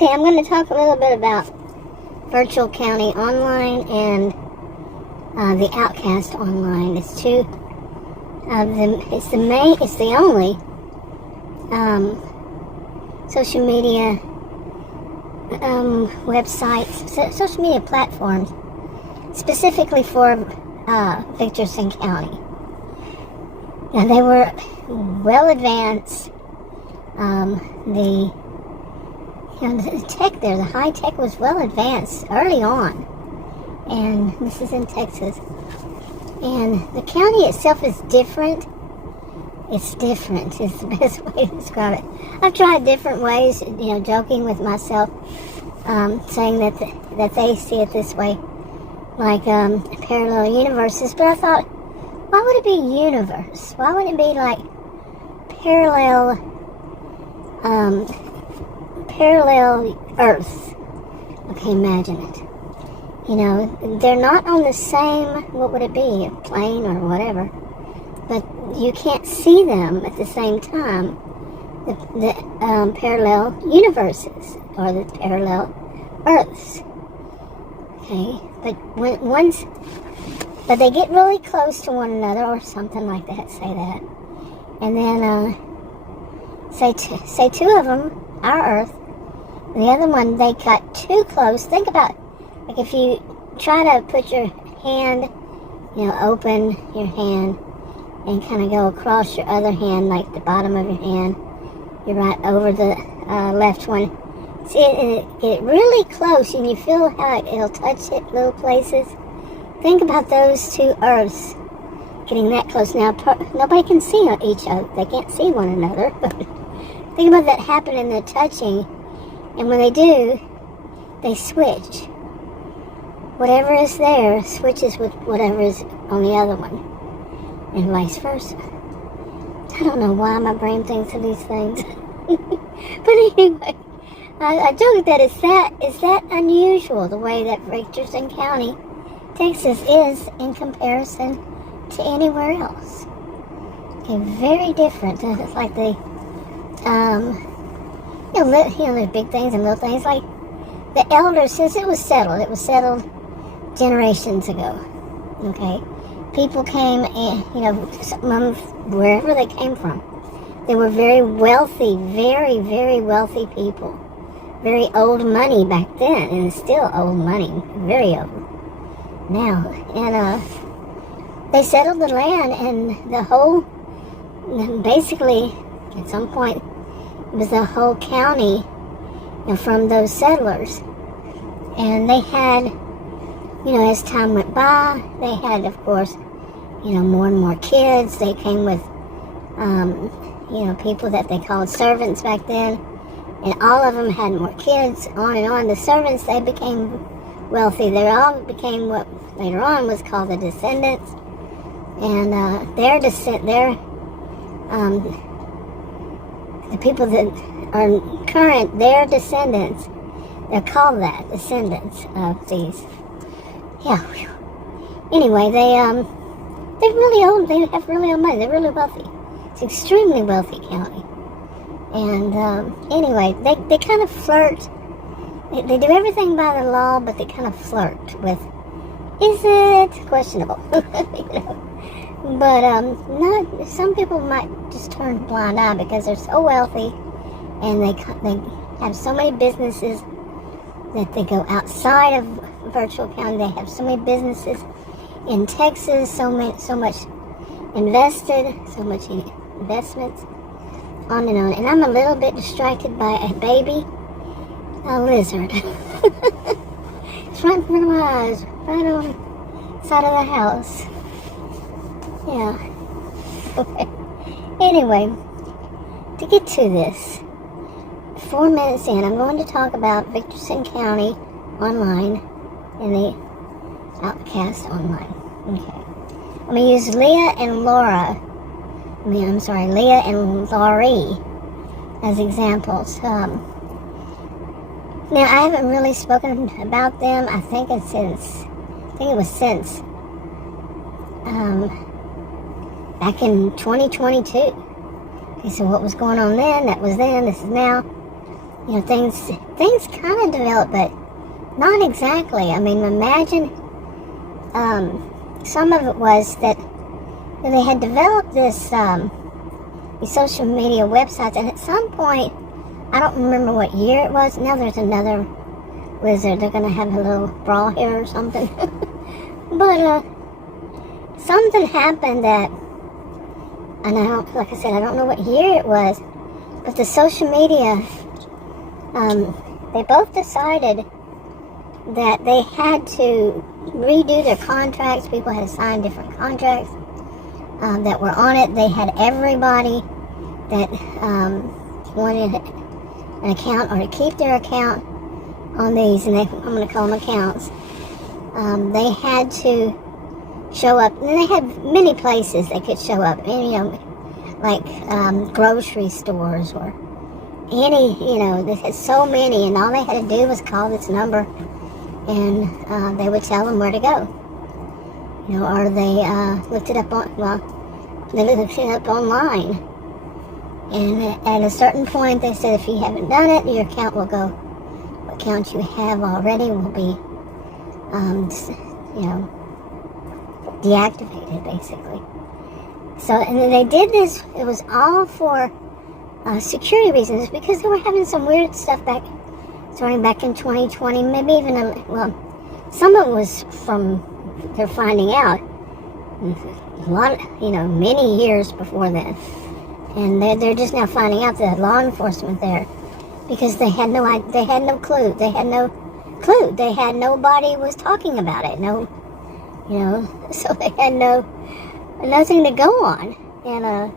Okay, I'm going to talk a little bit about Virtual County Online and the Outcast Online. It's two of them. It's the only social media websites, social media platforms specifically for Victorson County. Now, they were well advanced. The tech there, the high tech was well advanced early on. And this is in Texas. And the county itself is different. It's different is the best way to describe it. I've tried different ways, joking with myself, saying that they see it this way, like parallel universes. But I thought, why would it be universe? Why wouldn't it be like parallel Earth? Okay, imagine it. They're not on the same, what would it be, a plane or whatever, but you can't see them at the same time. The parallel universes, or the parallel Earths. Okay, but they get really close to one another, or something like that, say that. And then, say two of them, our Earth, and the other one, they got too close. Think about, like, if you try to put your hand, open your hand and kind of go across your other hand, like the bottom of your hand, you're right over the left one. See, it get really close, and you feel how it'll touch it little places. Think about those two Earths getting that close. Now, nobody can see each other. They can't see one another. But think about that happening, the touching. And when they do, they switch. Whatever is there switches with whatever is on the other one. And vice versa. I don't know why my brain thinks of these things. But anyway, I joke that it's that unusual, the way that Victorson County, Texas is in comparison to anywhere else. Okay, very different. It's like the, there's big things and little things. Like the elders, since it was settled generations ago. Okay, people came and, wherever they came from. They were very wealthy, very, very wealthy people. Very old money back then, and it's still old money, very old now. And they settled the land, and basically, at some point, it was the whole county, from those settlers. And they had, as time went by, they had, of course, more and more kids. They came with, people that they called servants back then. And all of them had more kids, on and on. The servants, they became wealthy. They all became what later on was called the descendants. And the people that are current, their descendants, they're called that, descendants of these. Yeah. Anyway, they're really old. They have really old money. They're really wealthy. It's an extremely wealthy county. And anyway, they kind of flirt. They do everything by the law, but they kind of flirt with, is it questionable? But not. Some people might just turn a blind eye because they're so wealthy, and they have so many businesses that they go outside of Virtual County. They have so many businesses in Texas, so much invested, so much investments. On and on. And I'm a little bit distracted by a lizard. It's right in front of my eyes, right on the side of the house. Yeah. Okay. Anyway, to get to this, 4 minutes in, I'm going to talk about Victorson County Online and the Outcast Online. Okay. I'm going to use Leah and Laurie as examples. Now, I haven't really spoken about them. I think it was since back in 2022. Okay, so what was going on then? That was then. This is now. things kind of developed, but not exactly. I mean, imagine, some of it was that they had developed these social media websites, and at some point, I don't remember what year it was. Now there's another lizard. They're going to have a little brawl here or something. But something happened that, and like I said, I don't know what year it was, but the social media, they both decided that they had to redo their contracts. People had to sign different contracts that were on it. They had everybody that wanted an account or to keep their account on these, and I'm going to call them accounts. They had to show up, and they had many places they could show up, and, like grocery stores or any, they had so many, and all they had to do was call this number, and they would tell them where to go. Or they looked it up they looked it up online. And at a certain point, they said if you haven't done it, your account will go. What account you have already will be, deactivated, basically. So, and then they did this. It was all for security reasons, because they were having some weird stuff starting back in 2020, maybe even some of it was from their finding out a lot, many years before then. And they're just now finding out that law enforcement there, because they had no clue. They had nobody was talking about it. So they had nothing to go on. And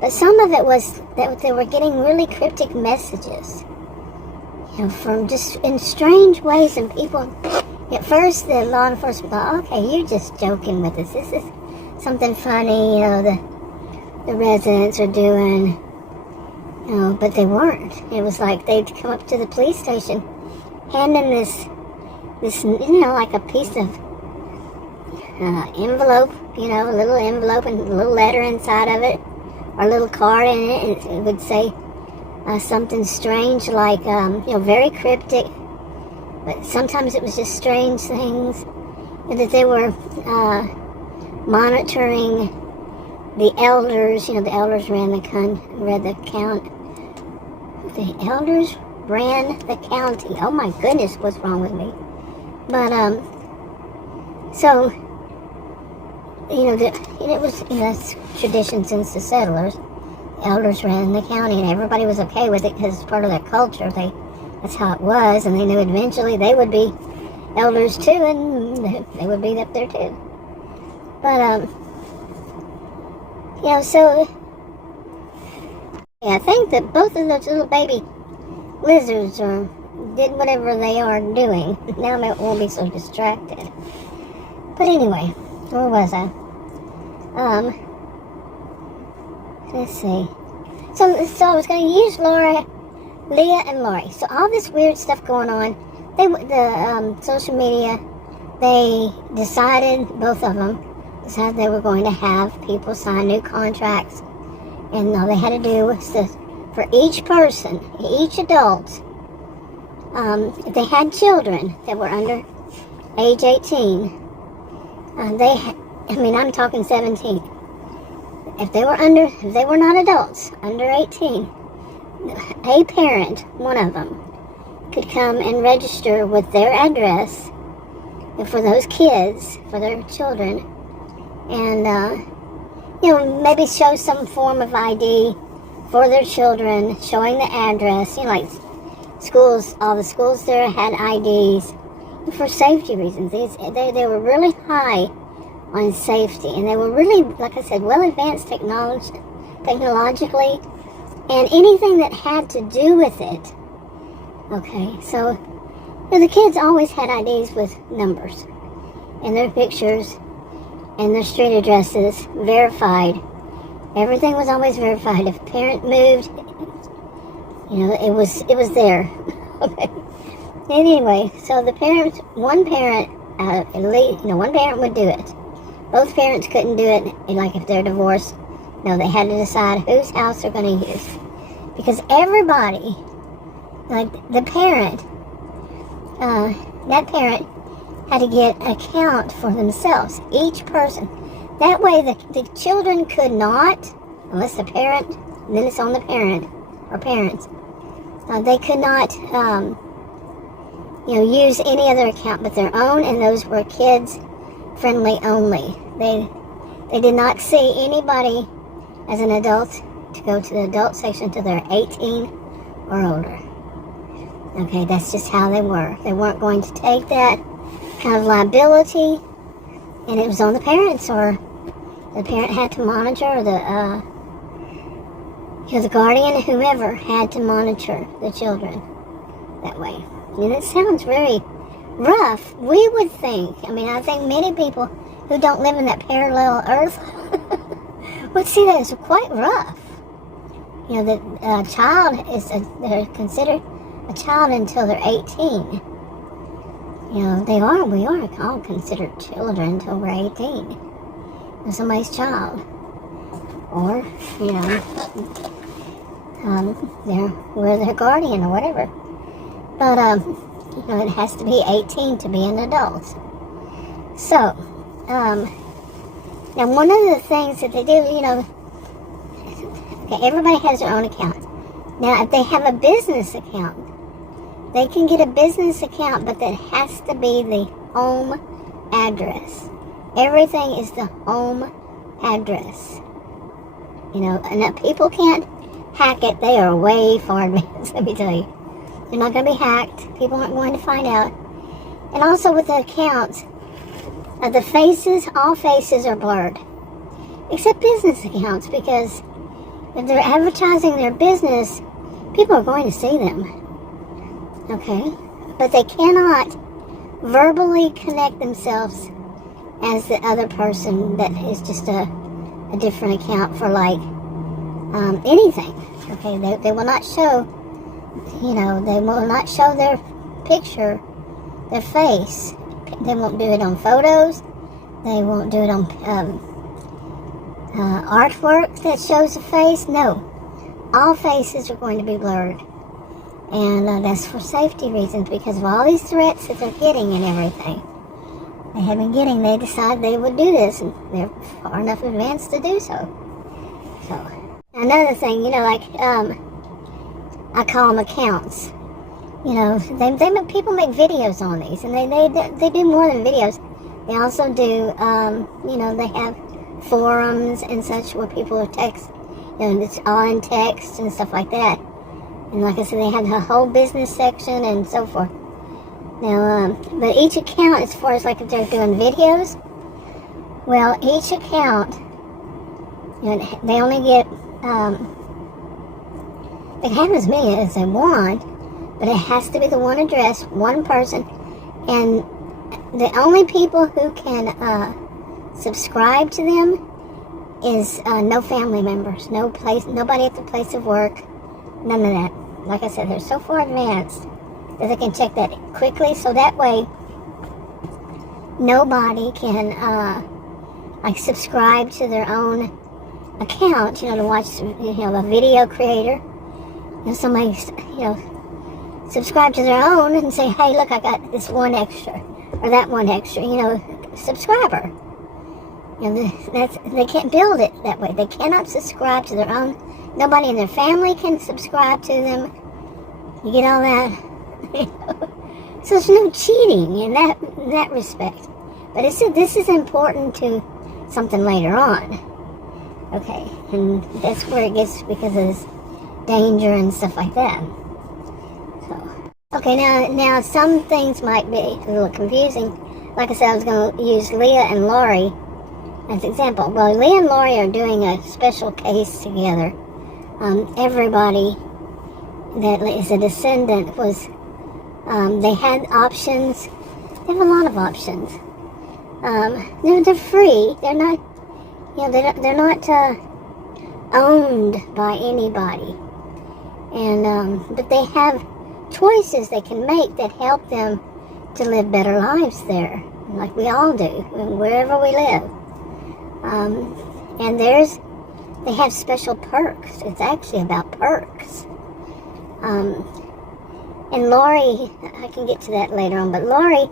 but some of it was that they were getting really cryptic messages, from just in strange ways. And people, at first, the law enforcement thought, okay, you're just joking with us. This is something funny, the residents are doing, but they weren't. It was like they'd come up to the police station, hand them this, like a piece of envelope, a little envelope and a little letter inside of it, or a little card in it, and it would say something strange, like, very cryptic, but sometimes it was just strange things, and that they were monitoring the elders. The elders ran the count. The elders ran the county. Oh my goodness, what's wrong with me? But so it was that's tradition since the settlers. The elders ran the county, and everybody was okay with it because it's part of their culture. That's how it was, and they knew eventually they would be elders too, and they would be up there too. But so I think that both of those little baby lizards did whatever they are doing. Now I won't be so distracted. But anyway, where was I? Let's see. So I was going to use Leah and Laurie. So all this weird stuff going on. The social media, they decided, both of them decided they were going to have people sign new contracts, and all they had to do was for each person, each adult, if they had children that were under age 18, I'm talking 17. If they were not adults, under 18, a parent, one of them, could come and register with their address for those kids, for their children, and maybe show some form of ID for their children, showing the address. Like schools, all the schools there had IDs for safety reasons. They were really high on safety, and they were really, like I said, well advanced technologically, and anything that had to do with it. Okay, so the kids always had IDs with numbers and their pictures and their street addresses verified. Everything was always verified. If a parent moved, it was there. Okay. Anyway, so one parent would do it. Both parents couldn't do it. Like if they're divorced, no, they had to decide whose house they're going to use, because everybody like the parent, that parent had to get an account for themselves, each person. That way the children could not, unless the parent, then it's on the parent or parents, they could not use any other account but their own, and those were kids friendly only. They did not see anybody as an adult to go to the adult section until they're 18 or older. Okay, that's just how they were. They weren't going to take that kind of liability, and it was on the parents, or the parent had to monitor, or the guardian, whoever, had to monitor the children that way. And it sounds very rough, we would think. I mean, I think many people who don't live in that parallel earth would see that as quite rough. The child they're considered a child until they're 18. We are all considered children until we're 18. Somebody's child. Or, we're their guardian or whatever. But, it has to be 18 to be an adult. So, now one of the things that they do, okay, everybody has their own account. Now, if they have a business account, they can get a business account, but that has to be the home address. Everything is the home address. And that people can't hack it. They are way far advanced, let me tell you. They're not going to be hacked. People aren't going to find out. And also with the accounts, the faces, all faces are blurred. Except business accounts, because if they're advertising their business, people are going to see them. Okay? But they cannot verbally connect themselves as the other person that is just a different account for, like, anything. Okay? They will not show, they will not show their picture, their face. They won't do it on photos. They won't do it on artwork that shows a face. No. All faces are going to be blurred. And that's for safety reasons, because of all these threats that they're getting and everything. They have been getting, they decided they would do this, and they're far enough advanced to do so. So, another thing, I call them accounts. People make videos on these, and they do more than videos. They also do, they have forums and such where people text, it's all in text and stuff like that. And like I said, they have the whole business section and so forth. Now, but each account, as far as like if they're doing videos, well, each account, they only get, they can have as many as they want, but it has to be the one address, one person, and the only people who can subscribe to them is no family members, nobody at the place of work, none of that. Like I said, they're so far advanced that they can check that quickly, so that way nobody can subscribe to their own account, to watch, a video creator, somebody, subscribe to their own and say, hey, look, I got this one extra or that one extra, subscriber. They can't build it that way. They cannot subscribe to their own. Nobody in their family can subscribe to them. You get all that? So there's no cheating in that respect. But this is important to something later on. Okay, and that's where it gets, because of this danger and stuff like that. So, okay, now some things might be a little confusing. Like I said, I was going to use Leah and Laurie as an example. Well, Leah and Laurie are doing a special case together. Everybody that is a descendant was, they had options. They have a lot of options. They're free. They're not, they're not owned by anybody. And, but they have choices they can make that help them to live better lives there, like we all do, wherever we live. And they have special perks. It's actually about perks. And Laurie, I can get to that later on, but Laurie,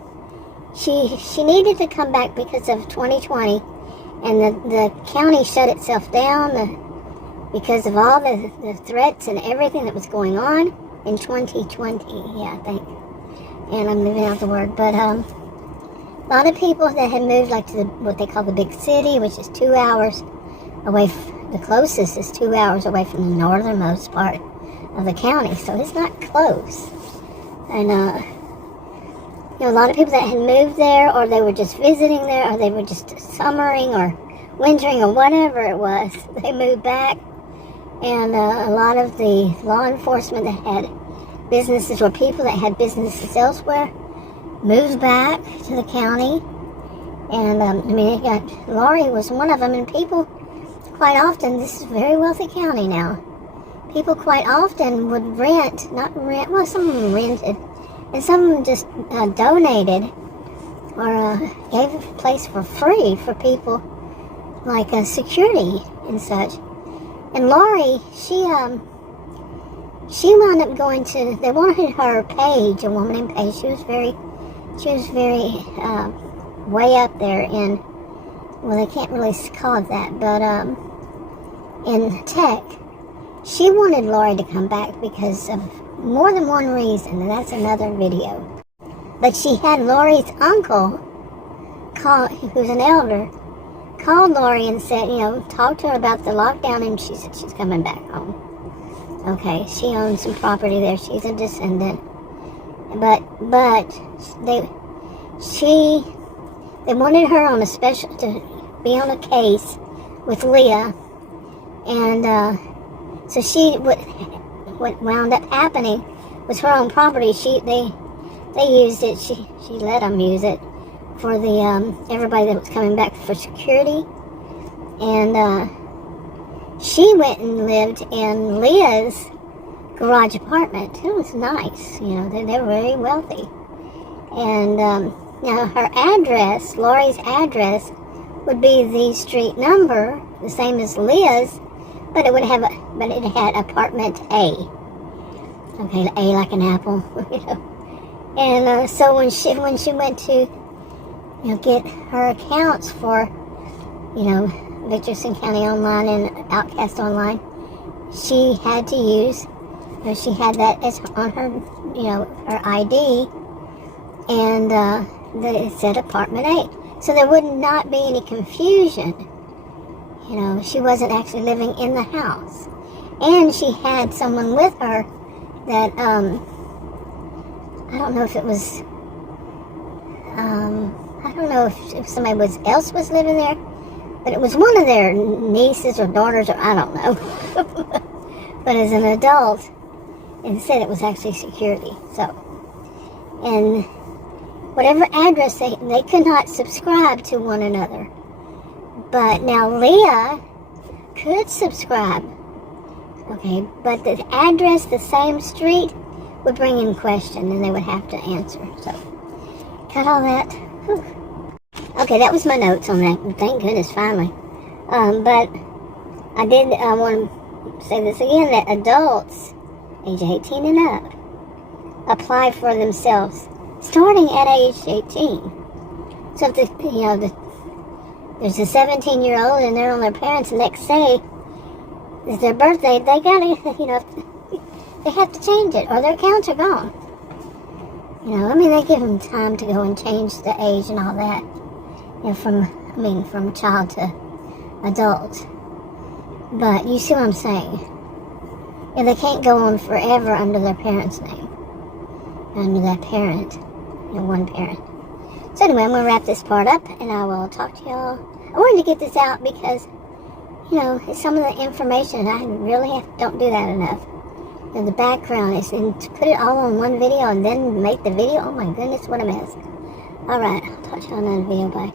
she needed to come back because of 2020, and the county shut itself down because of all the threats and everything that was going on in 2020, yeah, I think. And I'm leaving out the word, but a lot of people that had moved like to what they call the big city, which is 2 hours away, the closest is 2 hours away from the northernmost part of the county, so it's not close. And a lot of people that had moved there, or they were just visiting there, or they were just summering or wintering or whatever it was, they moved back. And a lot of the law enforcement that had businesses, or people that had businesses elsewhere, moved back to the county. And Laurie was one of them, and people quite often, this is a very wealthy county now, people quite often would some of them rented, and some of them just donated or gave a place for free for people, like security and such. And Laurie, she wound up going to, they wanted her Paige, a woman named Paige. She was very way up there in, well, they can't really call it that, but in tech. She wanted Laurie to come back because of more than one reason, and that's another video. But she had Laurie's uncle call, who's an elder, called Laurie and said, talked to her about the lockdown, and she said she's coming back home. Okay, she owns some property there. She's a descendant. But they wanted her on to be on a case with Leah, and so what wound up happening was her own property. They used it. She let them use it for the everybody that was coming back for security, and she went and lived in Leah's garage apartment. It was nice, they're very wealthy. And now her address, Laurie's address, would be the street number, the same as Leah's, but it had apartment A. Okay, A like an apple, And so when she went to, get her accounts for, Victorson County Online and Outcasts Online, she had to use, she had that as on her, her ID, and it said apartment A. So there would not be any confusion. She wasn't actually living in the house. And she had someone with her that, I don't know if it was, I don't know if somebody else was living there, but it was one of their nieces or daughters, or I don't know. But as an adult, it said it was actually security. So, and whatever address they could not subscribe to one another. But now Leah could subscribe. Okay, but the address, the same street, would bring in question, and they would have to answer. So, cut all that. Whew. Okay, that was my notes on that. Thank goodness, finally. But I did want to say this again, that adults, age 18 and up, apply for themselves starting at age 18. So if there's a 17-year-old and they're on their parents' next day, it's their birthday, they gotta, they have to change it, or their accounts are gone. They give them time to go and change the age and all that. From child to adult. But you see what I'm saying? They can't go on forever under their parent's name. Under that parent. One parent. So anyway, I'm going to wrap this part up, and I will talk to y'all. I wanted to get this out because, some of the information, I really don't do that enough. The background is, and to put it all on one video and then make the video, oh my goodness, what a mess. Alright, I'll talk to you on another video, bye.